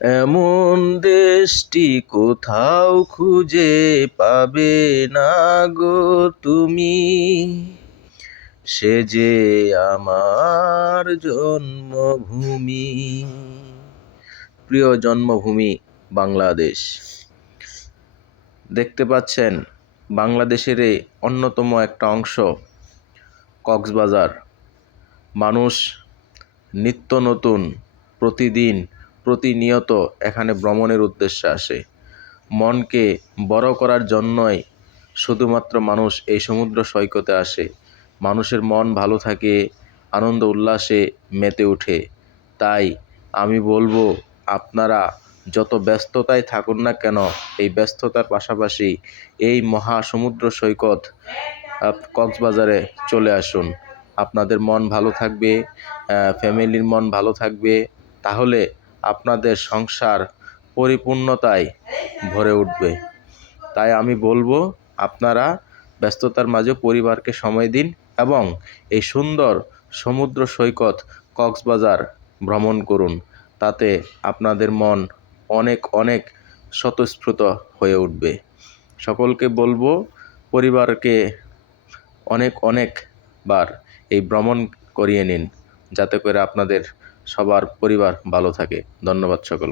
এমন দেশটি কোথাও খুঁজে পাবে না গো তুমি, সে যে আমার জন্মভূমি। প্রিয় জন্মভূমি বাংলাদেশ। দেখতে পাচ্ছেন বাংলাদেশের অন্যতম একটা অংশ কক্সবাজার। মানুষ নিত্য নতুন প্রতিনিয়ত এখানে ভ্রমণের উদ্দেশ্যে আসে। মনকে বড় করার জন্যই শুধুমাত্র মানুষ এই সমুদ্র সৈকতে আসে। মানুষের মন ভালো থাকে, আনন্দ উল্লাসে মেতে ওঠে। তাই আমি বলবো, আপনারা যত ব্যস্ততায় থাকুন না কেন, এই ব্যস্ততার পাশাপাশি এই মহাসমুদ্র সৈকত কক্সবাজারে চলে আসুন। আপনাদের মন ভালো থাকবে, ফ্যামিলির মন ভালো থাকবে, তাহলে আপনাদের সংসার পরিপূর্ণতায় ভরে উঠবে। তাই আমি বলবো, আপনারা ব্যস্ততার মাঝে পরিবারকে সময় দিন এবং এই সুন্দর সমুদ্র সৈকত কক্সবাজার ভ্রমণ করুন। তাতে আপনাদের মন অনেক অনেক স্বতঃস্ফূর্ত হয়ে উঠবে। সকলকে বলবো, পরিবারকে অনেকবার এই ভ্রমণ করিয়ে নিন, যাতে করে আপনাদের সবার পরিবার ভালো থাকে। ধন্যবাদ সকল।